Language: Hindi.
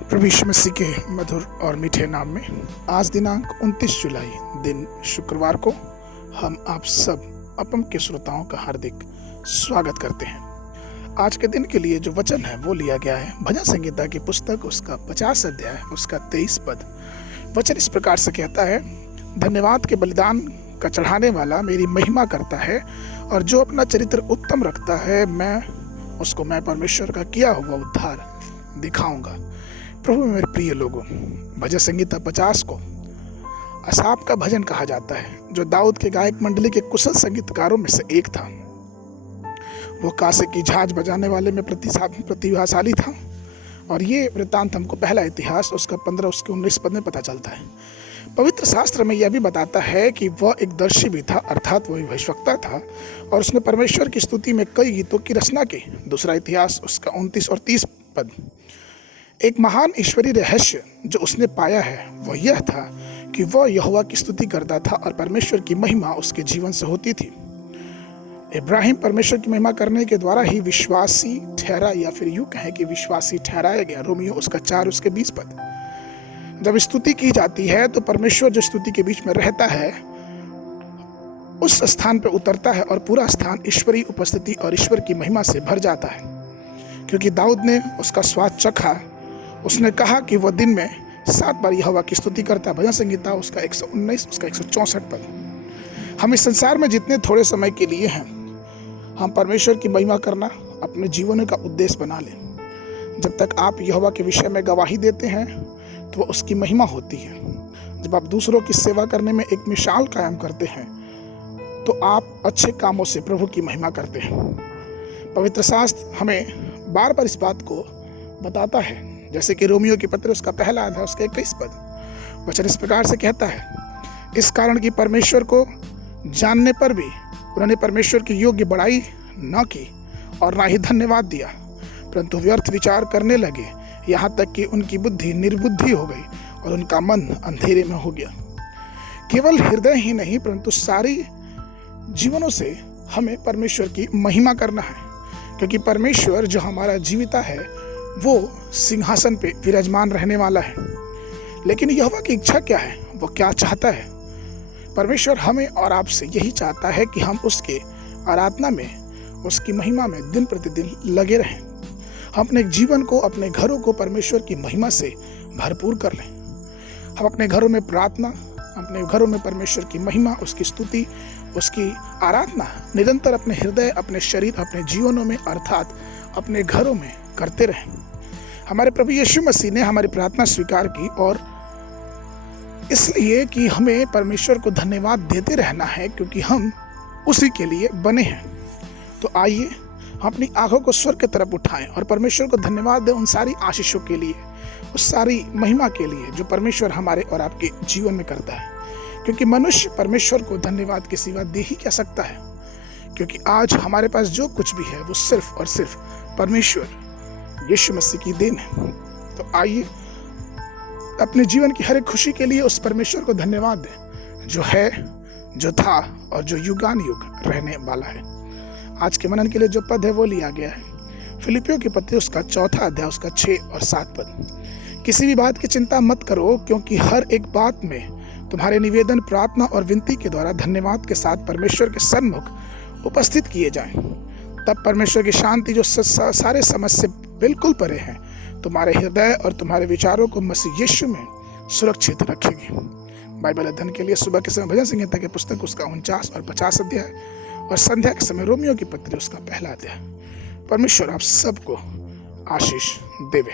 प्रभु यीशु मसीह के मधुर और मीठे नाम में आज दिनांक 29 जुलाई दिन शुक्रवार को हम आप सब अपम के श्रोताओं का हार्दिक स्वागत करते हैं। आज के दिन के लिए जो वचन है वो लिया गया है भजन संहिता की पुस्तक उसका 50 अध्याय उसका 23 पद। वचन इस प्रकार से कहता है, धन्यवाद के बलिदान का चढ़ाने वाला मेरी महिमा करता है, और जो अपना चरित्र उत्तम रखता है मैं परमेश्वर का किया हुआ उद्धार दिखाऊंगा। प्रभु में मेरे प्रिय लोगों, भजन संहिता 50 को असाफ का भजन कहा जाता है, जो दाऊद के गायक मंडली के कुशल संगीतकारों में से एक था। वो कासे की झांझ बजाने वाले में प्रतिभाशाली था। और ये वृत्तांत हमको पहला इतिहास उसका 15 उसके 19 पद में पता चलता है। पवित्र शास्त्र में यह भी बताता है कि वह एक दर्शी भी था, अर्थात वह भविष्यवक्ता था, और उसने परमेश्वर की स्तुति में कई गीतों की रचना की। दूसरा इतिहास उसका 29 और 30 पद। एक महान ईश्वरीय रहस्य जो उसने पाया है वह यह था कि वह यहोवा की स्तुति करता था और परमेश्वर की महिमा उसके जीवन से होती थी। इब्राहिम परमेश्वर की महिमा करने के द्वारा ही विश्वासी ठहरा, या फिर यूं कहें कि विश्वासी ठहराया गया। रोमियो उसका 4 उसके 20 पद। जब स्तुति की जाती है तो परमेश्वर जो स्तुति के बीच में रहता है उस स्थान पर उतरता है और पूरा स्थान ईश्वरीय उपस्थिति और ईश्वर की महिमा से भर जाता है। क्योंकि दाऊद ने उसका स्वाद चखा, उसने कहा कि वह दिन में 7 बार यहोवा की स्तुति करता। भजन संहिता उसका 119 उसका 164 पद। हम इस संसार में जितने थोड़े समय के लिए हैं, हम परमेश्वर की महिमा करना अपने जीवन का उद्देश्य बना लें। जब तक आप यहोवा के विषय में गवाही देते हैं तो वह उसकी महिमा होती है। जब आप दूसरों की सेवा करने में एक मिसाल कायम करते हैं तो आप अच्छे कामों से प्रभु की महिमा करते हैं। पवित्र शास्त्र हमें बार बार इस बात को बताता है, जैसे कि रोमियो की पत्र उसका पहला अध्याय उसका 21 पद। वचन इस प्रकार से कहता है, इस कारण कि परमेश्वर को जानने पर भी उन्होंने परमेश्वर की योग्य बड़ाई न की और ना ही धन्यवाद दिया, परंतु व्यर्थ विचार करने लगे, यहाँ तक कि उनकी बुद्धि निर्बुद्धि हो गई और उनका मन अंधेरे में हो गया। केवल हृदय ही नहीं परंतु सारी जीवनों से हमें परमेश्वर की महिमा करना है, क्योंकि परमेश्वर जो हमारा जीविता है वो सिंहासन पे विराजमान रहने वाला है। लेकिन यहोवा की इच्छा क्या है, वो क्या चाहता है? परमेश्वर हमें और आपसे यही चाहता है कि हम उसके आराधना में, उसकी महिमा में दिन प्रतिदिन लगे रहें। हम अपने जीवन को, अपने घरों को परमेश्वर की महिमा से भरपूर कर लें। हम अपने घरों में प्रार्थना, अपने घरों में परमेश्वर की महिमा, उसकी स्तुति, उसकी आराधना निरंतर अपने हृदय, अपने शरीर, अपने जीवनों में अर्थात अपने घरों में करते रहें। हमारे प्रभु यीशु मसीह ने हमारी प्रार्थना स्वीकार की, और इसलिए कि हमें परमेश्वर को धन्यवाद देते रहना है, क्योंकि हम उसी के लिए बने हैं। तो आइए हम अपनी आंखों को स्वर्ग की तरफ उठाएं और परमेश्वर को धन्यवाद दें उन सारी आशीषों के लिए, उस सारी महिमा के लिए जो परमेश्वर हमारे और आपके जीवन में करता है। क्योंकि मनुष्य परमेश्वर को धन्यवाद के सिवा दे ही क्या सकता है, क्योंकि आज हमारे पास जो कुछ भी है वो सिर्फ और सिर्फ परमेश्वर यीशु मसीह की देन है। तो आइए अपने जीवन की हर एक खुशी के लिए उस परमेश्वर को धन्यवाद दें, जो है, जो था और जो युगान युग रहने वाला है। आज के मनन के लिए जो पद है वो लिया गया है फिलिपियों की पत्री उसका 4 अध्याय उसका 6 और 7 पद। किसी भी बात की चिंता मत करो, क्योंकि हर एक बात में तुम्हारे निवेदन, प्रार्थना और विनती के द्वारा धन्यवाद के साथ परमेश्वर के सन्मुख उपस्थित किए जाएं। तब परमेश्वर की शांति जो सारे समझ से बिल्कुल परे है, तुम्हारे हृदय और तुम्हारे विचारों को मसीह यीशु में सुरक्षित रखेगी। बाइबल अध्ययन के लिए सुबह के समय भजन संहिता की पुस्तक उसका 49 और 50 अध्याय, और संध्या के समय रोमियो की पत्री उसका पहला अध्याय। परमेश्वर आप सबको आशीष देवे।